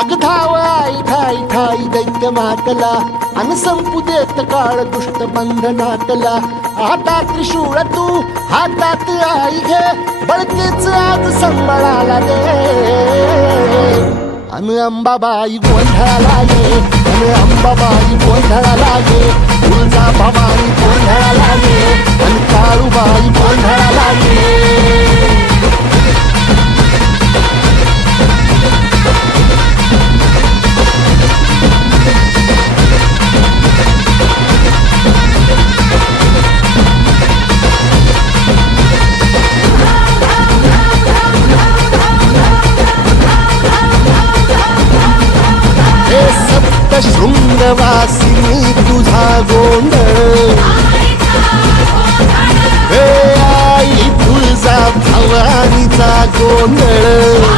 अग धाव आई ठाई ठाई दैत्य मातला अन संपू देत काळ दुष्ट बंधनातला हातात त्रिशूळ तू हातात आई घे बळकेच आज संबळाला दे अन अंबाबाई गोंधळाला ये अन अंबाबाई गोंधळाला ये तुळजा भवानी गोंधळाला ये अन काळूबाई गोंधळाला ये शृंगवासिनी तुझा गोंधळ हे आई तुळजा भवानीचा गोंधळ